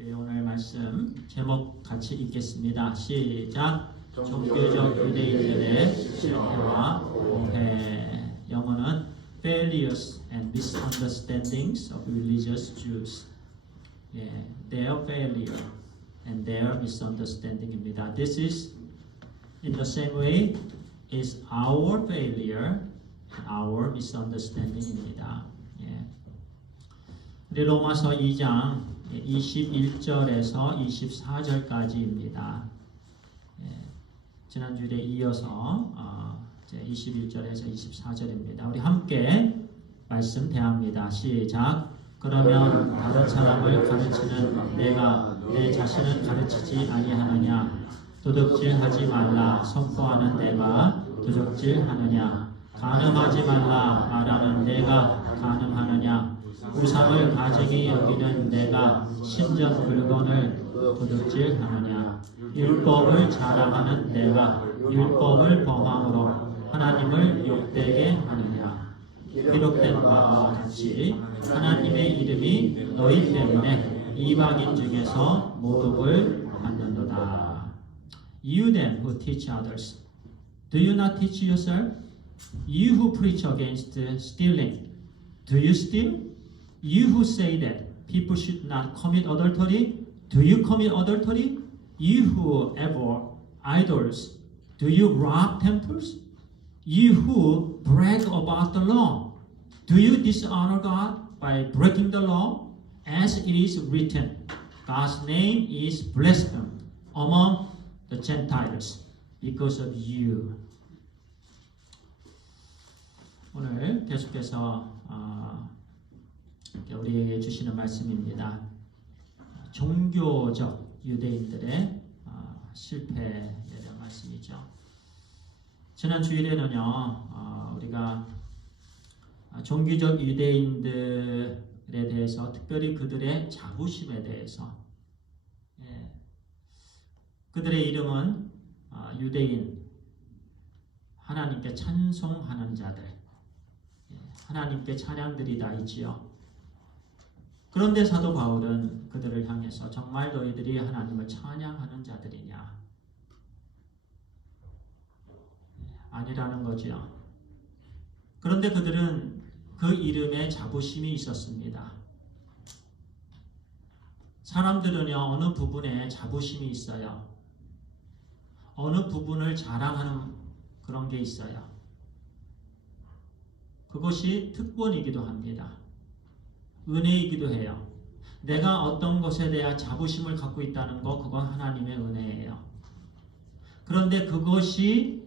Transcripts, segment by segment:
우리 오늘 말씀 제목 같이 읽겠습니다. 시작. 종교적 유대인들의 실패와 오해. 영어는 Failures and Misunderstandings of Religious Jews. Their failure and their misunderstanding입니다. This is in the same way is our failure and our misunderstanding입니다. 우리 로마서 2장 21절에서 24절까지입니다. 지난주에 이어서 21절에서 24절입니다. 우리 함께 말씀 대합니다. 시작. 그러면 다른 사람을 가르치는 내가 내 자신을 가르치지 아니하느냐? 도둑질하지 말라 선포하는 내가 도둑질하느냐? 간음하지 말라 말하는 내가 간음하느냐? 우상을 가증히 여기는 내가 신전 물건을 도둑질하느냐? 율법을 자랑하는 내가 율법을 범함으로 하나님을 욕되게 하느냐? 기록된 바와 같이 하나님의 이름이 너희 때문에 이방인 중에서 모독을 받는도다. You then who teach others, do you not teach yourself? You who preach against stealing, do you steal? You who say that people should not commit adultery, do you commit adultery? You who abhor idols, do you rob temples? You who brag about the law, do you dishonor God by breaking the law? As it is written, God's name is blasphemed among the Gentiles because of you. 오늘 계속해서 우리에게 주시는 말씀입니다. 종교적 유대인들의 실패에 대한 말씀이죠. 지난 주일에는요, 우리가 종교적 유대인들에 대해서 특별히 그들의 자부심에 대해서, 그들의 이름은 유대인, 하나님께 찬송하는 자들, 하나님께 찬양드리다 있지요. 그런데 사도 바울은 그들을 향해서 정말 너희들이 하나님을 찬양하는 자들이냐? 아니라는 거지요. 그런데 그들은 그 이름에 자부심이 있었습니다. 사람들은요, 어느 부분에 자부심이 있어요. 어느 부분을 자랑하는 그런 게 있어요. 그것이 특권이기도 합니다. 은혜이기도 해요. 내가 어떤 것에 대한 자부심을 갖고 있다는 거, 그건 하나님의 은혜예요. 그런데 그것이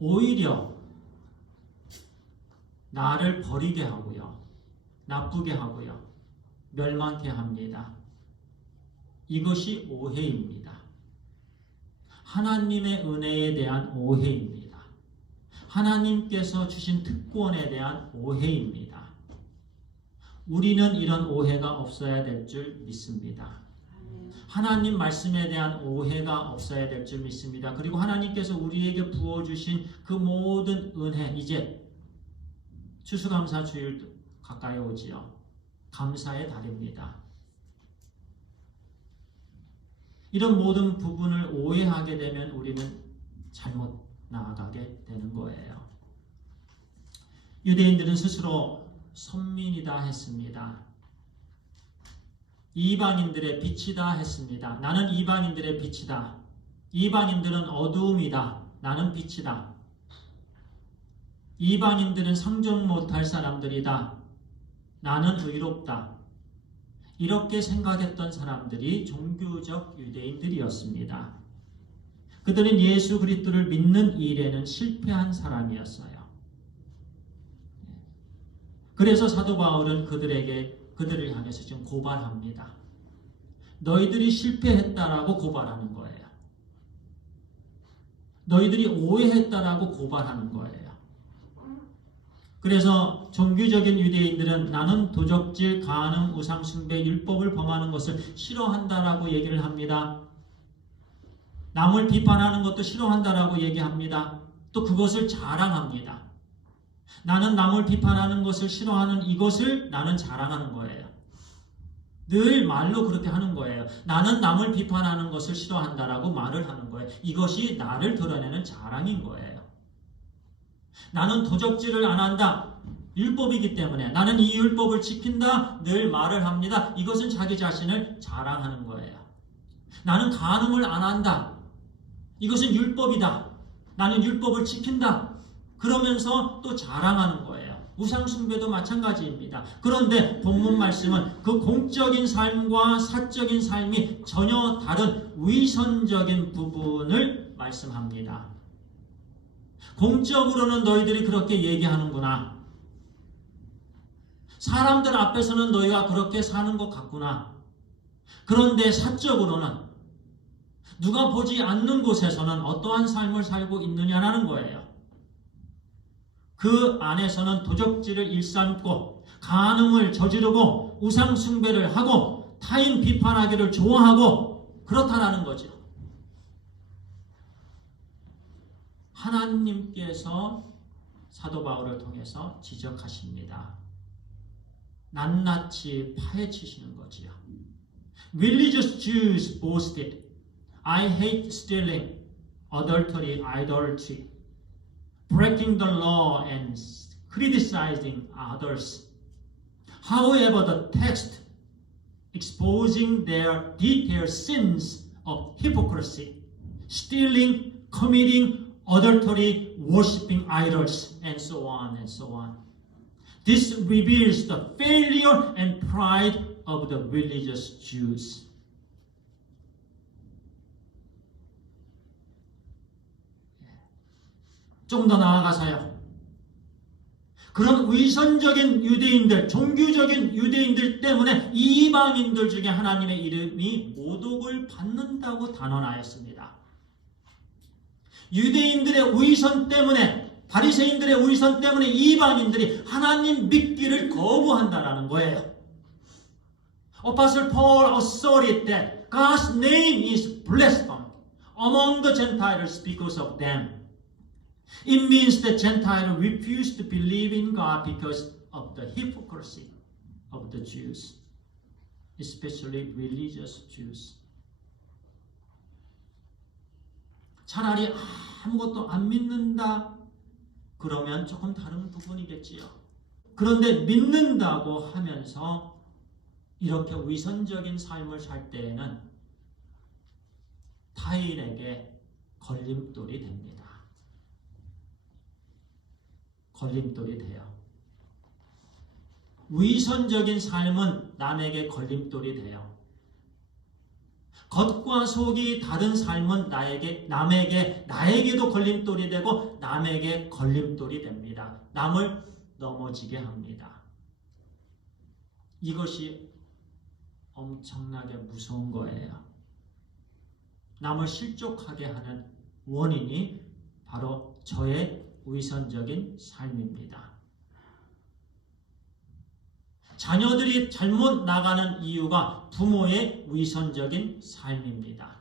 오히려 나를 버리게 하고요, 나쁘게 하고요, 멸망케 합니다. 이것이 오해입니다. 하나님의 은혜에 대한 오해입니다. 하나님께서 주신 특권에 대한 오해입니다. 우리는 이런 오해가 없어야 될 줄 믿습니다. 하나님 말씀에 대한 오해가 없어야 될 줄 믿습니다. 그리고 하나님께서 우리에게 부어주신 그 모든 은혜, 이제 추수감사 주일 가까이 오지요. 감사의 달입니다. 이런 모든 부분을 오해하게 되면 우리는 잘못 나아가게 되는 거예요. 유대인들은 스스로 선민이다 했습니다. 이방인들의 빛이다 했습니다. 나는 이방인들의 빛이다. 이방인들은 어두움이다. 나는 빛이다. 이방인들은 상종 못할 사람들이다. 나는 의롭다. 이렇게 생각했던 사람들이 종교적 유대인들이었습니다. 그들은 예수 그리스도를 믿는 일에는 실패한 사람이었어요. 그래서 사도 바울은 그들을 향해서 지금 고발합니다. 너희들이 실패했다라고 고발하는 거예요. 너희들이 오해했다라고 고발하는 거예요. 그래서 종교적인 유대인들은 나는 도적질, 간음, 우상 숭배, 율법을 범하는 것을 싫어한다라고 얘기를 합니다. 남을 비판하는 것도 싫어한다라고 얘기합니다. 또 그것을 자랑합니다. 나는 남을 비판하는 것을 싫어하는 이것을 나는 자랑하는 거예요. 늘 말로 그렇게 하는 거예요. 나는 남을 비판하는 것을 싫어한다라고 말을 하는 거예요. 이것이 나를 드러내는 자랑인 거예요. 나는 도적질을 안 한다. 율법이기 때문에 나는 이 율법을 지킨다. 늘 말을 합니다. 이것은 자기 자신을 자랑하는 거예요. 나는 간음을 안 한다. 이것은 율법이다. 나는 율법을 지킨다. 그러면서 또 자랑하는 거예요. 우상숭배도 마찬가지입니다. 그런데 본문 말씀은 그 공적인 삶과 사적인 삶이 전혀 다른 위선적인 부분을 말씀합니다. 공적으로는 너희들이 그렇게 얘기하는구나. 사람들 앞에서는 너희가 그렇게 사는 것 같구나. 그런데 사적으로는 누가 보지 않는 곳에서는 어떠한 삶을 살고 있느냐라는 거예요. 그 안에서는 도적질을 일삼고 간음을 저지르고 우상숭배를 하고 타인 비판하기를 좋아하고 그렇다라는 거죠. 하나님께서 사도 바울을 통해서 지적하십니다. 낱낱이 파헤치시는 거지요. Religious Jews boasted, I hate stealing, adultery, idolatry, breaking the law and criticizing others. However, the text exposing their detailed sins of hypocrisy, stealing, committing adultery, worshipping idols, and so on and so on. This reveals the failure and pride of the religious Jews. 좀 더 나아가서요. 그런 위선적인 유대인들, 종교적인 유대인들 때문에 이방인들 중에 하나님의 이름이 모독을 받는다고 단언하였습니다. 유대인들의 위선 때문에, 바리새인들의 위선 때문에 이방인들이 하나님 믿기를 거부한다라는 거예요. Apostle Paul asserted that God's name is blasphemed among the Gentiles because of them. It means that Gentiles refuse to believe in God because of the hypocrisy of the Jews, especially religious Jews. 차라리 아무것도 안 믿는다 그러면 조금 다른 부분이겠지요. 그런데 믿는다고 하면서 이렇게 위선적인 삶을 살 때에는 타인에게 걸림돌이 됩니다. 걸림돌이 돼요. 위선적인 삶은 남에게 걸림돌이 돼요. 겉과 속이 다른 삶은 나에게도 걸림돌이 되고 남에게 걸림돌이 됩니다. 남을 넘어지게 합니다. 이것이 엄청나게 무서운 거예요. 남을 실족하게 하는 원인이 바로 저의 위선적인 삶입니다. 자녀들이 잘못 나가는 이유가 부모의 위선적인 삶입니다.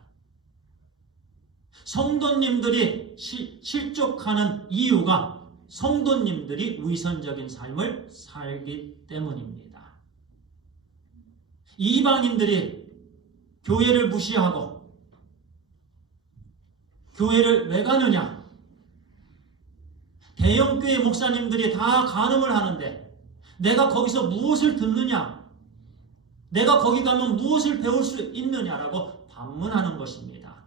성도님들이 실족하는 이유가 성도님들이 위선적인 삶을 살기 때문입니다. 이방인들이 교회를 무시하고 교회를 왜 가느냐? 대형교회 목사님들이 다 간음을 하는데 내가 거기서 무엇을 듣느냐? 내가 거기 가면 무엇을 배울 수 있느냐라고 반문하는 것입니다.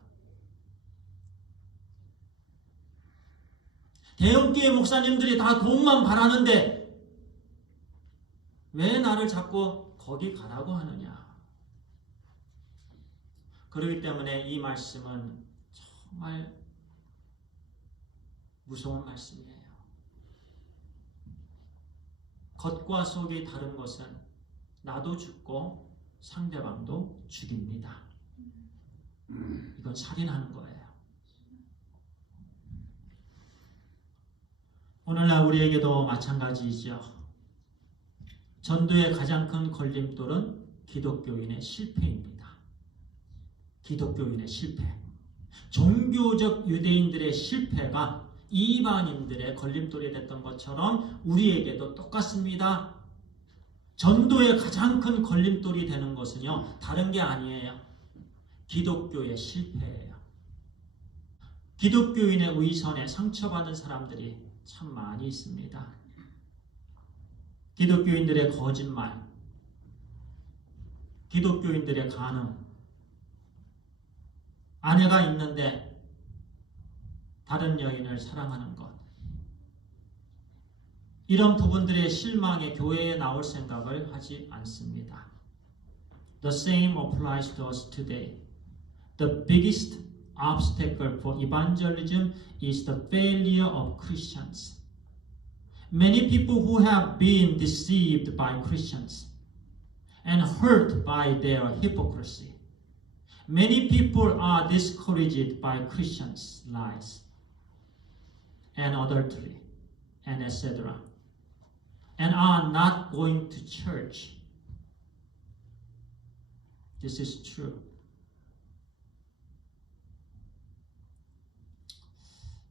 대형교회 목사님들이 다 돈만 바라는데 왜 나를 자꾸 거기 가라고 하느냐? 그렇기 때문에 이 말씀은 정말 무서운 말씀이에요. 겉과 속이 다른 것은 나도 죽고 상대방도 죽입니다. 이건 살인하는 거예요. 오늘날 우리에게도 마찬가지이죠. 전도의 가장 큰 걸림돌은 기독교인의 실패입니다. 기독교인의 실패. 종교적 유대인들의 실패가 이방인들의 걸림돌이 됐던 것처럼 우리에게도 똑같습니다. 전도의 가장 큰 걸림돌이 되는 것은요, 다른 게 아니에요. 기독교의 실패예요. 기독교인의 위선에 상처받은 사람들이 참 많이 있습니다. 기독교인들의 거짓말, 기독교인들의 간음, 아내가 있는데 다른 여인을 사랑하는 것, 이런 부분들의 실망에 교회에 나올 생각을 하지 않습니다. The same applies to us today. The biggest obstacle for evangelism is the failure of Christians. Many people who have been deceived by Christians and hurt by their hypocrisy. Many people are discouraged by Christians' lies and adultery and etc. and are not going to church. This is true.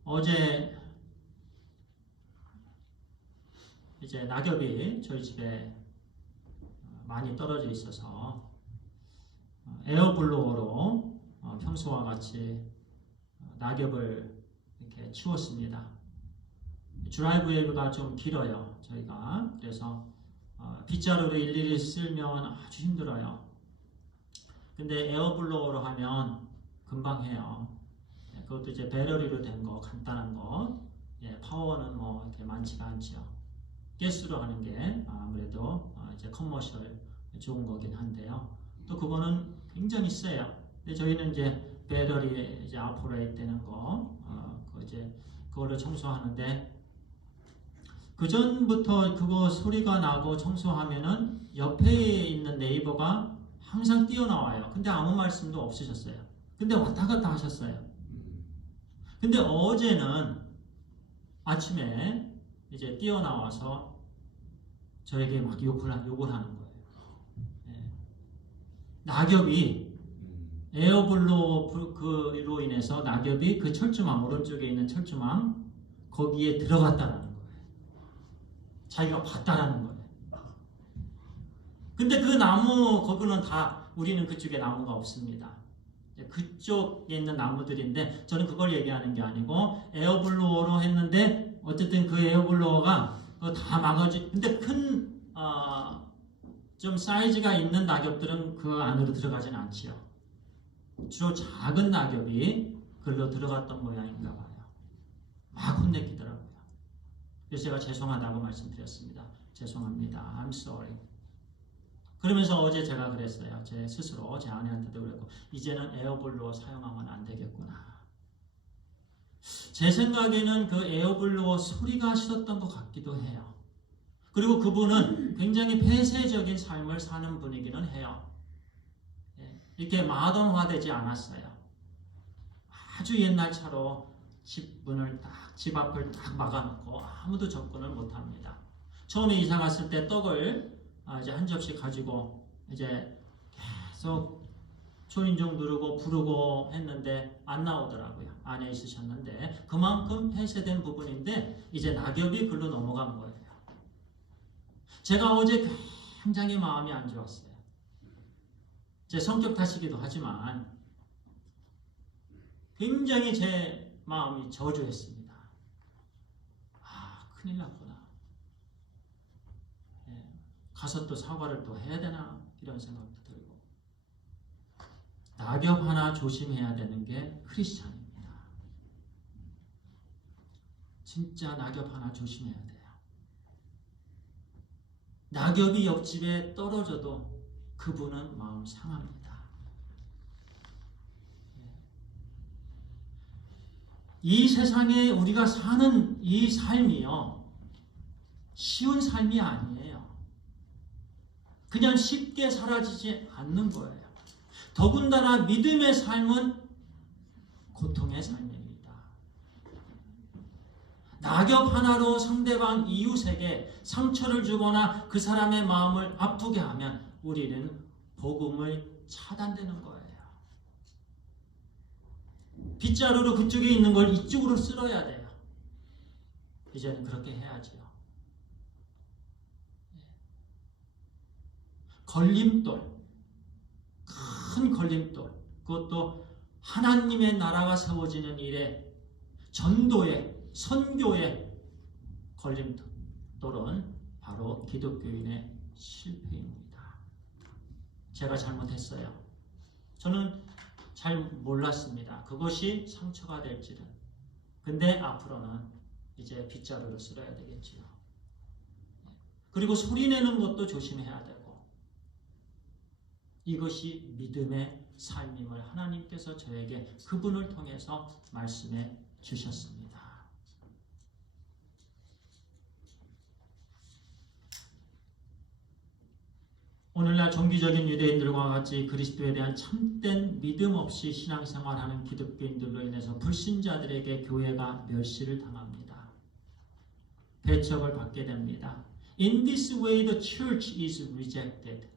어제 이제 낙엽이 저희 집에 많이 떨어져 있어서 에어블로어로 평소와 같이 낙엽을 이렇게 치웠습니다. 드라이브웨이가 좀 길어요, 저희가. 그래서 빗자루를 일일이 쓸면 아주 힘들어요. 근데 에어블로어로 하면 금방 해요. 그것도 이제 배터리로 된 거, 간단한 거. 파워는 뭐 이렇게 많지가 않죠. 가스로 하는 게 아무래도 이제 커머셜 좋은 거긴 한데요. 또 그거는 굉장히 세요. 근데 저희는 이제 배터리에 이제 오퍼레이트 되는 거, 이제 그걸로 청소하는데, 그 전부터 그거 소리가 나고 청소하면은 옆에 있는 네이버가 항상 뛰어나와요. 근데 아무 말씀도 없으셨어요. 근데 왔다 갔다 하셨어요. 근데 어제는 아침에 이제 뛰어나와서 저에게 막 욕을 하는 거예요. 낙엽이 에어블로로 인해서 낙엽이 그 철조망, 오른쪽에 있는 철조망 거기에 들어갔다라는 거예요. 자기가 봤다라는 거예요. 근데 그 나무 거기는 다 우리는 그쪽에 나무가 없습니다. 그쪽에 있는 나무들인데 저는 그걸 얘기하는 게 아니고 에어블로어로 했는데 어쨌든 그 에어블로어가 다 막아지. 근데 큰 좀 사이즈가 있는 낙엽들은 그 안으로 들어가진 않지요. 주로 작은 낙엽이 글로 들어갔던 모양인가 봐요. 막 혼내키더라고요. 그래서 제가 죄송하다고 말씀드렸습니다. 죄송합니다. I'm sorry. 그러면서 어제 제가 그랬어요. 제 스스로 제 아내한테도 그랬고, 이제는 에어블로어 사용하면 안 되겠구나. 제 생각에는 그 에어블로어 소리가 싫었던 것 같기도 해요. 그리고 그분은 굉장히 폐쇄적인 삶을 사는 분이기는 해요. 이렇게 마던화되지 않았어요. 아주 옛날 차로 집 문을 집 앞을 딱 막아놓고 아무도 접근을 못합니다. 처음에 이사 갔을 때 떡을 이제 한 접시 가지고 이제 계속 초인종 누르고 부르고 했는데 안 나오더라고요. 안에 있으셨는데 그만큼 폐쇄된 부분인데 이제 낙엽이 글로 넘어간 거예요. 제가 어제 굉장히 마음이 안 좋았어요. 제 성격 탓이기도 하지만 굉장히 제 마음이 저주했습니다. 큰일 났구나. 가서 또 사과를 또 해야 되나 이런 생각도 들고, 낙엽 하나 조심해야 되는 게 크리스찬입니다. 진짜 낙엽 하나 조심해야 돼요. 낙엽이 옆집에 떨어져도 그분은 마음 상합니다. 이 세상에 우리가 사는 이 삶이요, 쉬운 삶이 아니에요. 그냥 쉽게 사라지지 않는 거예요. 더군다나 믿음의 삶은 고통의 삶입니다. 낙엽 하나로 상대방 이웃에게 상처를 주거나 그 사람의 마음을 아프게 하면 우리는 복음을 차단되는 거예요. 빗자루로 그쪽에 있는 걸 이쪽으로 쓸어야 돼요. 이제는 그렇게 해야지요. 걸림돌, 큰 걸림돌, 그것도 하나님의 나라가 세워지는 일에 전도의, 선교의 걸림돌은 바로 기독교인의 실패입니다. 제가 잘못했어요. 저는 잘 몰랐습니다. 그것이 상처가 될지는. 근데 앞으로는 이제 빗자루를 쓸어야 되겠지요. 그리고 소리내는 것도 조심해야 되고, 이것이 믿음의 삶임을 하나님께서 저에게 그분을 통해서 말씀해 주셨습니다. 오늘날 종교적인 유대인들과 같이 그리스도에 대한 참된 믿음 없이 신앙생활하는 기독교인들로 인해서 불신자들에게 교회가 멸시를 당합니다. 배척을 받게 됩니다. In this way, the church is rejected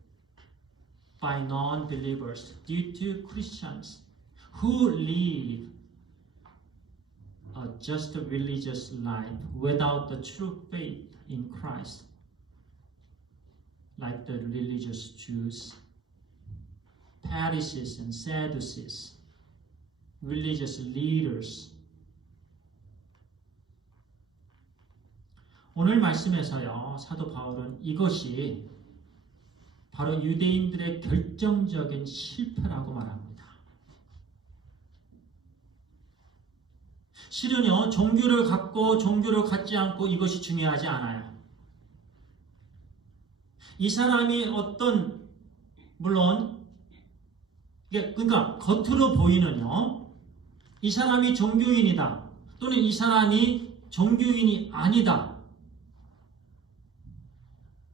by non-believers due to Christians who live a just religious life without the true faith in Christ, like the religious Jews, Pharisees and Sadducees, religious leaders. 오늘 말씀에서요, 사도 바울은 이것이 바로 유대인들의 결정적인 실패라고 말합니다. 실은요, 종교를 갖고 종교를 갖지 않고 이것이 중요하지 않아요. 이 사람이 어떤, 물론 그러니까 겉으로 보이는요, 이 사람이 종교인이다 또는 이 사람이 종교인이 아니다,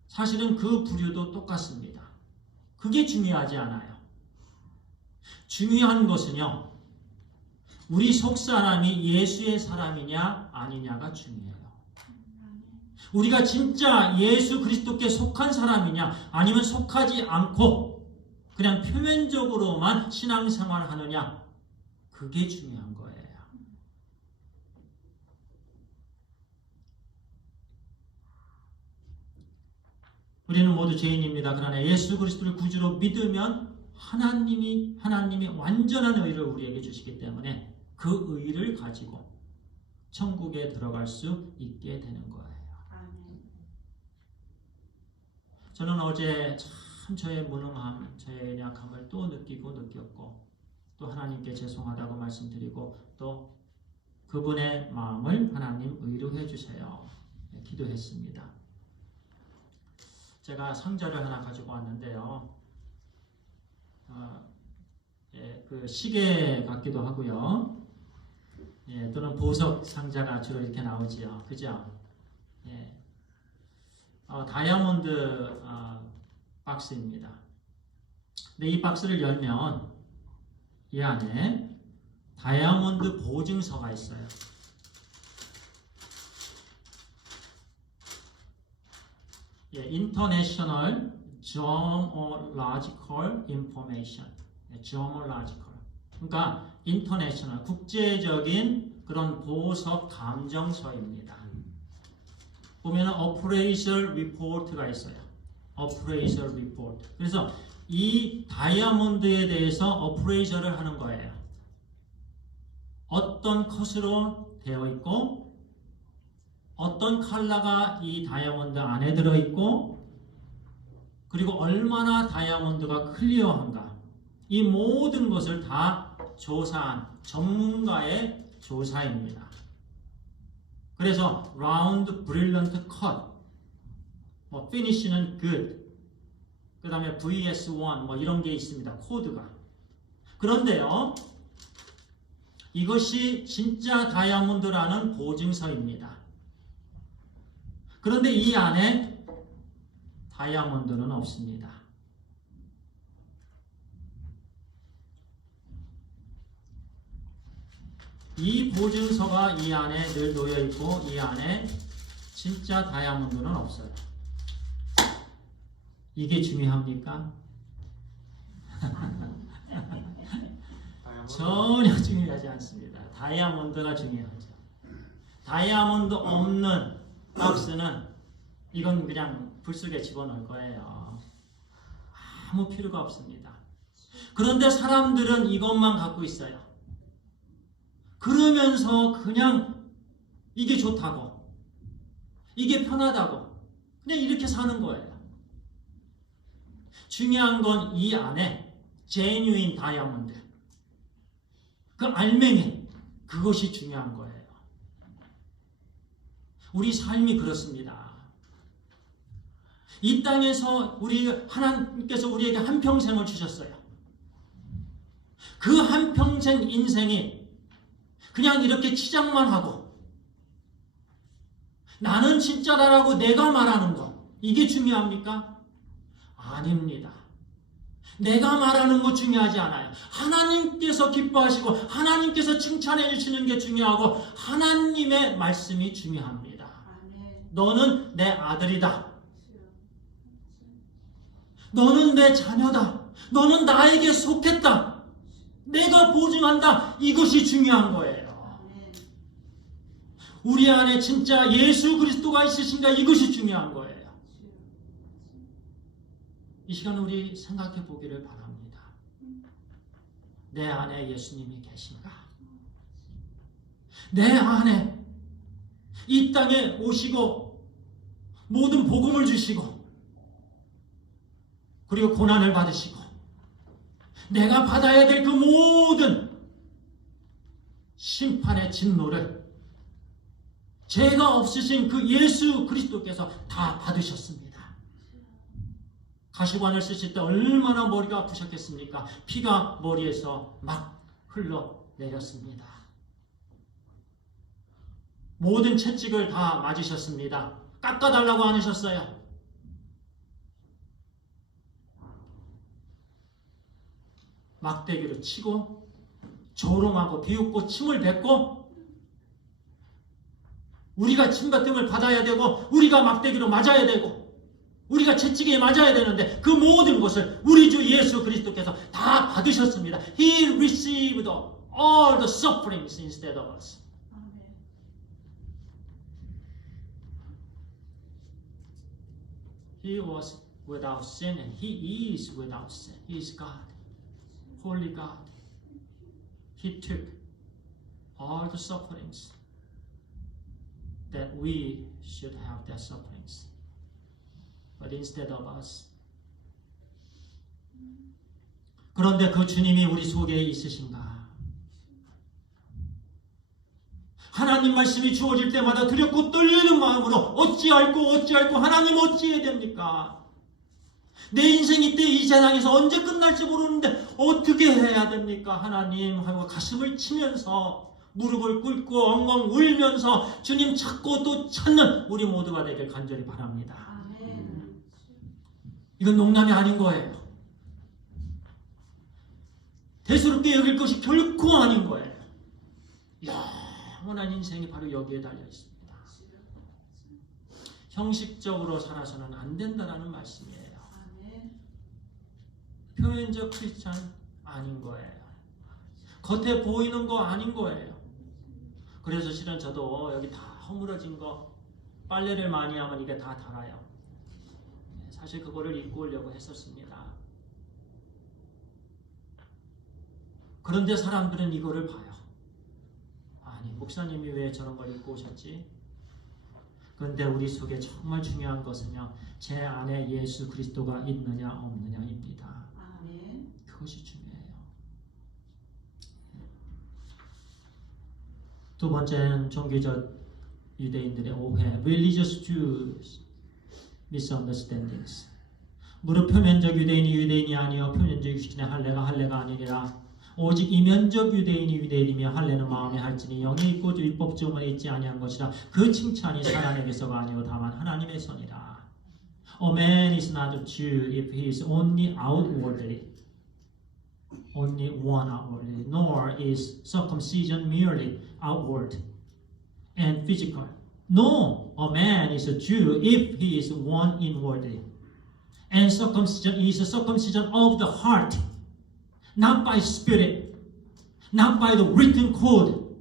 사실은 그 부류도 똑같습니다. 그게 중요하지 않아요. 중요한 것은요, 우리 속 사람이 예수의 사람이냐 아니냐가 중요해요. 우리가 진짜 예수 그리스도께 속한 사람이냐 아니면 속하지 않고 그냥 표면적으로만 신앙생활을 하느냐, 그게 중요한 거예요. 우리는 모두 죄인입니다. 그러나 예수 그리스도를 구주로 믿으면 하나님이 완전한 의를 우리에게 주시기 때문에 그 의를 가지고 천국에 들어갈 수 있게 되는 거예요. 저는 어제 참 저의 무능함, 저의 약함을 또 느꼈고 또 하나님께 죄송하다고 말씀드리고 또 그분의 마음을 하나님 의롭게 해주세요. 기도했습니다. 제가 상자를 하나 가지고 왔는데요. 그 시계 같기도 하고요. 또는 보석 상자가 주로 이렇게 나오지요. 그죠? 다이아몬드 박스입니다. 근데 이 박스를 열면 이 안에 다이아몬드 보증서가 있어요. International Geological Information. Geological. 그러니까 International, 국제적인 그런 보석 감정서입니다. 보면은 Appraisal Report가 있어요. Appraisal Report. 그래서 이 다이아몬드에 대해서 appraisal을 하는 거예요. 어떤 컷으로 되어 있고 어떤 컬러가 이 다이아몬드 안에 들어있고 그리고 얼마나 다이아몬드가 클리어한가, 이 모든 것을 다 조사한 전문가의 조사입니다. 그래서 round, brilliant cut, finish는 good, 그 다음에 VS1 이런 게 있습니다. 코드가. 그런데요, 이것이 진짜 다이아몬드라는 보증서입니다. 그런데 이 안에 다이아몬드는 없습니다. 이 보증서가 이 안에 늘 놓여 있고 이 안에 진짜 다이아몬드는 없어요. 이게 중요합니까? 전혀 중요하지 않습니다. 다이아몬드가 중요하죠. 다이아몬드 없는 박스는 이건 그냥 불 속에 집어넣을 거예요. 아무 필요가 없습니다. 그런데 사람들은 이것만 갖고 있어요. 그러면서 그냥 이게 좋다고, 이게 편하다고 그냥 이렇게 사는 거예요. 중요한 건 이 안에 제뉴인 다이아몬드, 그 알맹이, 그것이 중요한 거예요. 우리 삶이 그렇습니다. 이 땅에서 하나님께서 우리에게 한평생을 주셨어요. 그 한평생 인생이 그냥 이렇게 치장만 하고 나는 진짜다라고 내가 말하는 거, 이게 중요합니까? 아닙니다. 내가 말하는 거 중요하지 않아요. 하나님께서 기뻐하시고 하나님께서 칭찬해 주시는 게 중요하고 하나님의 말씀이 중요합니다. 너는 내 아들이다. 너는 내 자녀다. 너는 나에게 속했다. 내가 보증한다. 이것이 중요한 거예요. 우리 안에 진짜 예수 그리스도가 있으신가, 이것이 중요한 거예요. 이 시간 우리 생각해 보기를 바랍니다. 내 안에 예수님이 계신가? 내 안에 이 땅에 오시고 모든 복음을 주시고 그리고 고난을 받으시고 내가 받아야 될 그 모든 심판의 진노를 죄가 없으신 그 예수 그리스도께서 다 받으셨습니다. 가시관을 쓰실 때 얼마나 머리가 아프셨겠습니까? 피가 머리에서 막 흘러내렸습니다. 모든 채찍을 다 맞으셨습니다. 깎아달라고 안 하셨어요. 막대기로 치고 조롱하고 비웃고 침을 뱉고 우리가 침뱉음을 받아야 되고 우리가 막대기로 맞아야 되고 우리가 채찍에 맞아야 되는데 그 모든 것을 우리 주 예수 그리스도께서 다 받으셨습니다. He received all the sufferings instead of us. He was without sin and He is without sin. He is God, Holy God. He took all the sufferings that we should have their sufferings. But instead of us. 그런데 그 주님이 우리 속에 있으신가? 하나님 말씀이 주어질 때마다 두렵고 떨리는 마음으로 어찌할꼬 하나님 어찌해야 됩니까? 내 인생이 때 이 세상에서 언제 끝날지 모르는데 어떻게 해야 됩니까? 하나님 하고 가슴을 치면서 무릎을 꿇고 엉엉 울면서 주님 찾고 또 찾는 우리 모두가 되길 간절히 바랍니다. 이건 농담이 아닌 거예요. 대수롭게 여길 것이 결코 아닌 거예요. 영원한 인생이 바로 여기에 달려 있습니다. 형식적으로 살아서는 안 된다라는 말씀이에요. 표면적 크리스찬 아닌 거예요. 겉에 보이는 거 아닌 거예요. 그래서 실은 저도 여기 다 허물어진 거 빨래를 많이 하면 이게 다 닳아요. 사실 그거를 입고 오려고 했었습니다. 그런데 사람들은 이거를 봐요. 아니, 목사님이 왜 저런 걸 입고 오셨지? 그런데 우리 속에 정말 중요한 것은요, 제 안에 예수 그리스도가 있느냐 없느냐입니다. 그것이 중요해요. 두 번째는 종교적 유대인들의 오해, religious Jews misunderstandings. 무릇 표면적 유대인이 유대인이 아니요 표면적 육신의 할례가 할례가 아니니라. 오직 이면적 유대인이 유대인이며 할례는 마음에 할지니 영에 있고 율법 증언에 있지 아니한 것이라. 그 칭찬이 사람에게서가 아니요 다만 하나님의 선이라. A man is not a Jew if he is only outwardly, only one outwardly, nor is circumcision merely outward and physical. No, a man is a Jew if he is one inwardly. And circumcision is a circumcision of the heart, not by spirit, not by the written code.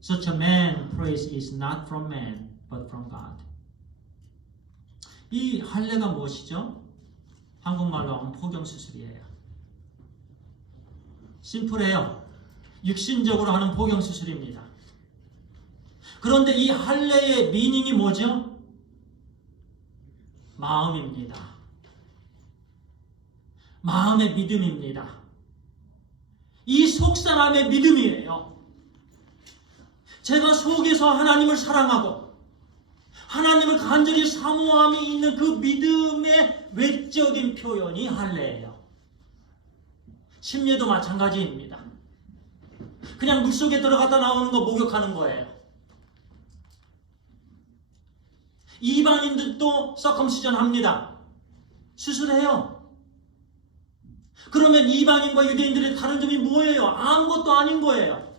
Such a man, praise is not from man, but from God. 이 할례가 무엇이죠? 한국말로 하면 포경수술이에요. 심플해요. 육신적으로 하는 포경수술입니다. 그런데 이 할례의 미닝이 뭐죠? 마음입니다. 마음의 믿음입니다. 이 속사람의 믿음이에요. 제가 속에서 하나님을 사랑하고 하나님을 간절히 사모함이 있는 그 믿음의 외적인 표현이 할례예요. 심례도 마찬가지입니다. 그냥 물속에 들어갔다 나오는 거 목욕하는 거예요. 이방인들도 서컴시전 합니다. 수술해요. 그러면 이방인과 유대인들의 다른 점이 뭐예요? 아무것도 아닌 거예요.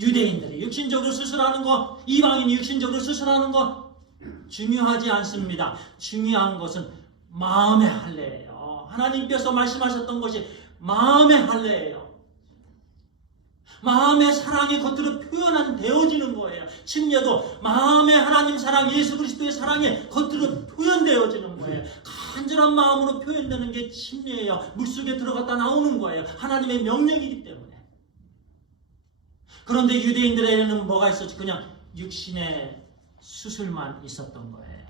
유대인들이 육신적으로 수술하는 거, 이방인이 육신적으로 수술하는 거 중요하지 않습니다. 중요한 것은 마음의 할례예요. 하나님께서 말씀하셨던 것이 마음의 할례예요. 마음의 사랑이 겉으로 되어지는 거예요. 침례도 마음의 하나님 사랑, 예수 그리스도의 사랑이 겉으로 표현되어지는 거예요. 간절한 마음으로 표현되는 게 침례예요. 물속에 들어갔다 나오는 거예요. 하나님의 명령이기 때문에. 그런데 유대인들에게는 뭐가 있었지? 그냥 육신의 수술만 있었던 거예요.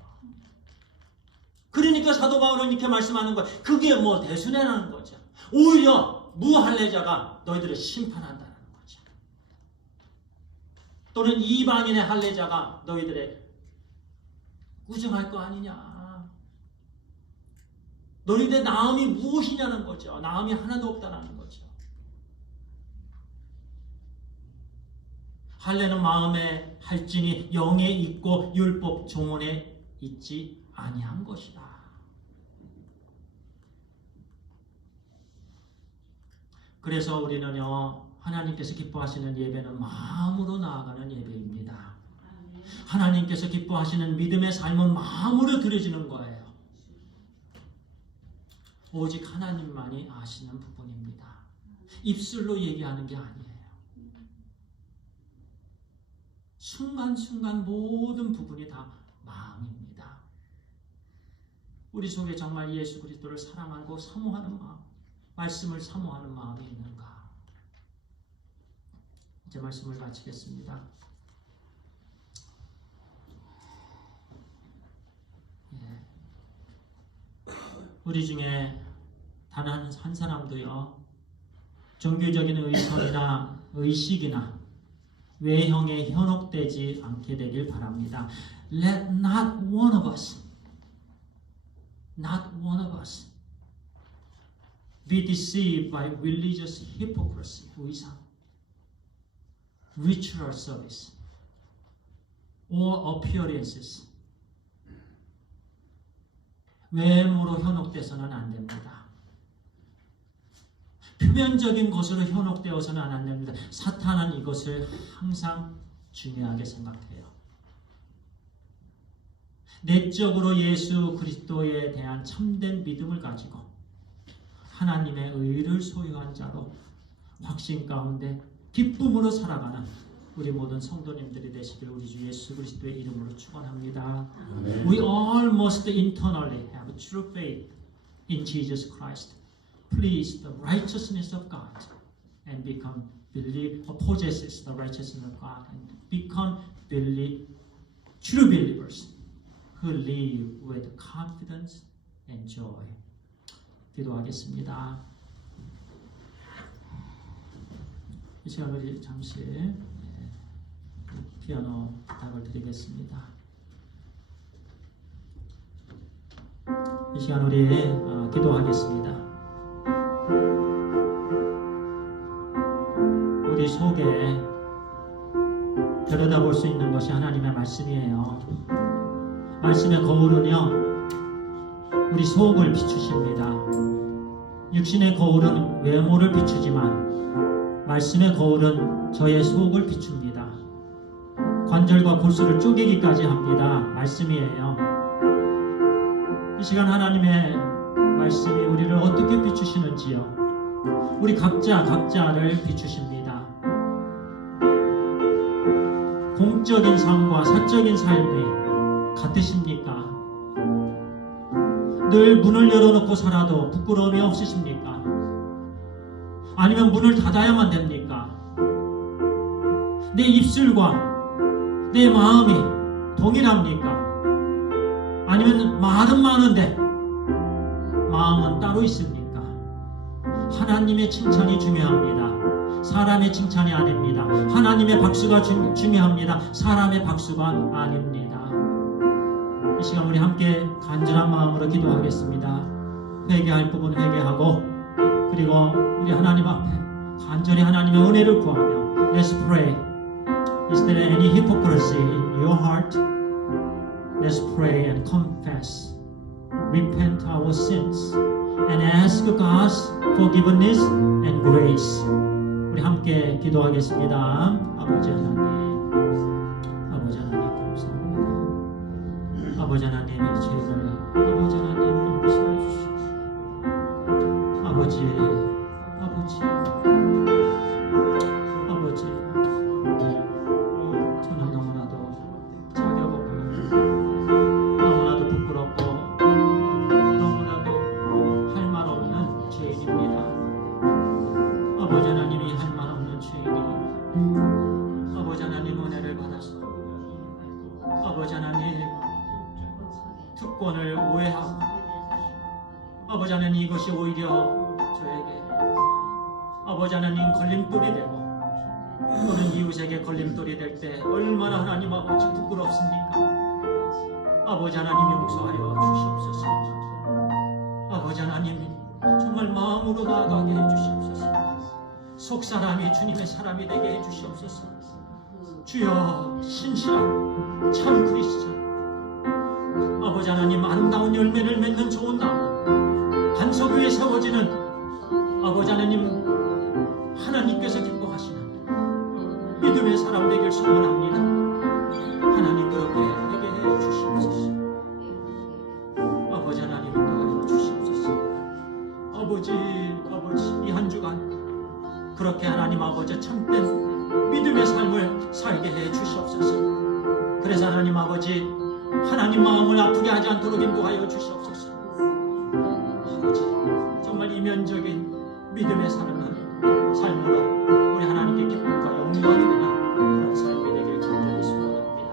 그러니까 사도 바울은 이렇게 말씀하는 거예요. 그게 뭐 대순회라는 거죠. 오히려 무할례자가 너희들을 심판한다는 거죠. 또는 이방인의 할례자가 너희들의 꾸중할 거 아니냐. 너희들의 나음이 무엇이냐는 거죠. 나음이 하나도 없다는 거죠. 할례는 마음의 할진이 영에 있고 율법 조문에 있지 아니한 것이다. 그래서 우리는요, 하나님께서 기뻐하시는 예배는 마음으로 나아가는 예배입니다. 하나님께서 기뻐하시는 믿음의 삶은 마음으로 드려지는 거예요. 오직 하나님만이 아시는 부분입니다. 입술로 얘기하는 게 아니에요. 순간순간 모든 부분이 다 마음입니다. 우리 속에 정말 예수 그리스도를 사랑하고 사모하는 마음, 말씀을 사모하는 마음이 있는가? 이제 말씀을 마치겠습니다. 우리 중에 단 한 사람도요, 종교적인 의선이나 의식이나 외형에 현혹되지 않게 되길 바랍니다. Let not one of us be deceived by religious hypocrisy, 의상, ritual service, or appearances. 외모로 현혹돼서는 안 됩니다. 표면적인 것으로 현혹되어서는 안 됩니다. 사탄은 이것을 항상 중요하게 생각해요. 내적으로 예수 그리스도에 대한 참된 믿음을 가지고 하나님의 의를 소유한 자로 확신 가운데 기쁨으로 살아가는 우리 모든 성도님들이 되시길 우리 주 예수 그리스도의 이름으로 축원합니다. We all must internally have true faith in Jesus Christ. Please the righteousness of God and become possesses the righteousness of God and become true believers who live with confidence and joy. 기도하겠습니다. 이 시간 우리 잠시 피아노 부탁을 드리겠습니다. 이 시간 우리 기도하겠습니다. 우리 속에 들여다볼 수 있는 것이 하나님의 말씀이에요. 말씀의 거울은요, 우리 속을 비추십니다. 육신의 거울은 외모를 비추지만 말씀의 거울은 저의 속을 비춥니다. 관절과 골수를 쪼개기까지 합니다. 말씀이에요. 이 시간 하나님의 말씀이 우리를 어떻게 비추시는지요. 우리 각자를 비추십니다. 공적인 삶과 사적인 삶이 같으십니까? 늘 문을 열어놓고 살아도 부끄러움이 없으십니까? 아니면 문을 닫아야만 됩니까? 내 입술과 내 마음이 동일합니까? 아니면 말은 많은데 마음은 따로 있습니까? 하나님의 칭찬이 중요합니다. 사람의 칭찬이 아닙니다. 하나님의 박수가 중요합니다. 사람의 박수가 아닙니다. 이 시간 우리 함께 간절한 마음으로 기도하겠습니다. 회개할 부분 회개하고, 그리고 우리 하나님 앞에 간절히 하나님의 은혜를 구하며 Let's pray. Is there any hypocrisy in your heart? Let's pray and confess. Repent our sins and ask God's forgiveness and grace. 우리 함께 기도하겠습니다. 아버지 하나님, 아버지 하나님 감사합니다. 아버지 하나님의 죄를 아버지 하나님 용서해 주시고, 아버지 저는 너무나도 자격 없고 너무나도 부끄럽고 너무나도 할 말 없는 죄인입니다. 아버지 하나님이 할 말 없는 죄인이 아버지 하나님 은혜를 받아서 아버지 하나님 특권을 오해하고 아버지 하나님 이것이 오히려 저에게 아버지 하나님 걸림돌이 되고 또는 이웃에게 걸림돌이 될 때 얼마나 하나님 아버지 부끄럽습니까? 아버지 하나님 용서하여 주시옵소서. 아버지 하나님 정말 마음으로 나아가게 해주시옵소서. 속사람이 주님의 사람이 되게 해주시옵소서. 주여, 신실한 참 크리스천 아버지 하나님 아름다운 열매를 맺는 좋은 나무 반석 위에 세워지는 아버지 하나님 하나님께서 기뻐하시는 믿음의 사람 되길 소원합니다. 하나님 그렇게 되게 해 주시옵소서. 아버지 하나님 인도하여 주시옵소서. 아버지 이 한 주간 그렇게 하나님 아버지 참된 믿음의 삶을 살게 해 주시옵소서. 그래서 하나님 아버지 하나님 마음을 아프게 하지 않도록 인도하여 주시옵소서. 아버지 정말 이면적인 믿음의 삶으로 우리 하나님께 기쁨과 영광이 되는 그런 삶이 되길 간절히 소원합니다.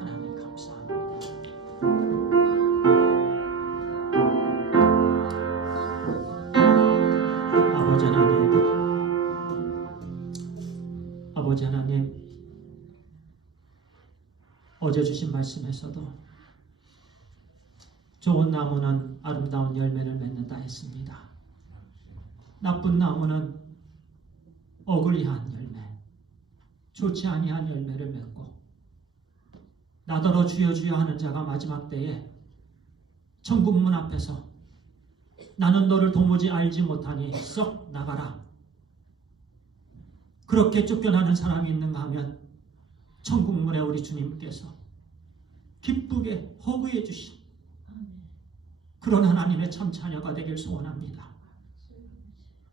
하나님 감사합니다. 아버지 하나님 어제 주신 말씀에서도 좋은 나무는 아름다운 열매를 맺는다 했습니다. 나쁜 나무는 어글리한 열매, 좋지 아니한 열매를 맺고 나더러 주여 주여 하는 자가 마지막 때에 천국문 앞에서 나는 너를 도무지 알지 못하니 썩 나가라, 그렇게 쫓겨나는 사람이 있는가 하면 천국문에 우리 주님께서 기쁘게 허구해 주신 그런 하나님의 참 자녀가 되길 소원합니다.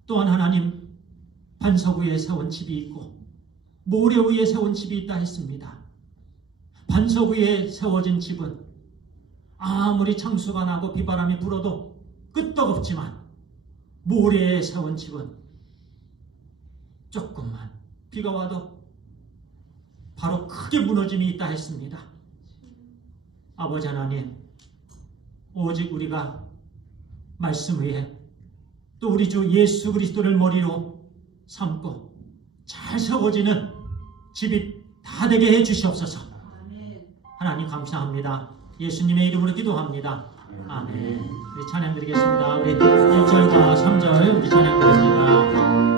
또한 하나님 반석 위에 세운 집이 있고 모래 위에 세운 집이 있다 했습니다. 반석 위에 세워진 집은 아무리 창수가 나고 비바람이 불어도 끄떡없지만 모래에 세운 집은 조금만 비가 와도 바로 크게 무너짐이 있다 했습니다. 아버지 하나님, 오직 우리가 말씀 위에 또 우리 주 예수 그리스도를 머리로 삼고 잘 세워지는 집이 다 되게 해 주시옵소서. 하나님 감사합니다. 예수님의 이름으로 기도합니다. 아멘. 우리 찬양 드리겠습니다. 우리 1절과 3절 우리 찬양 드립니다.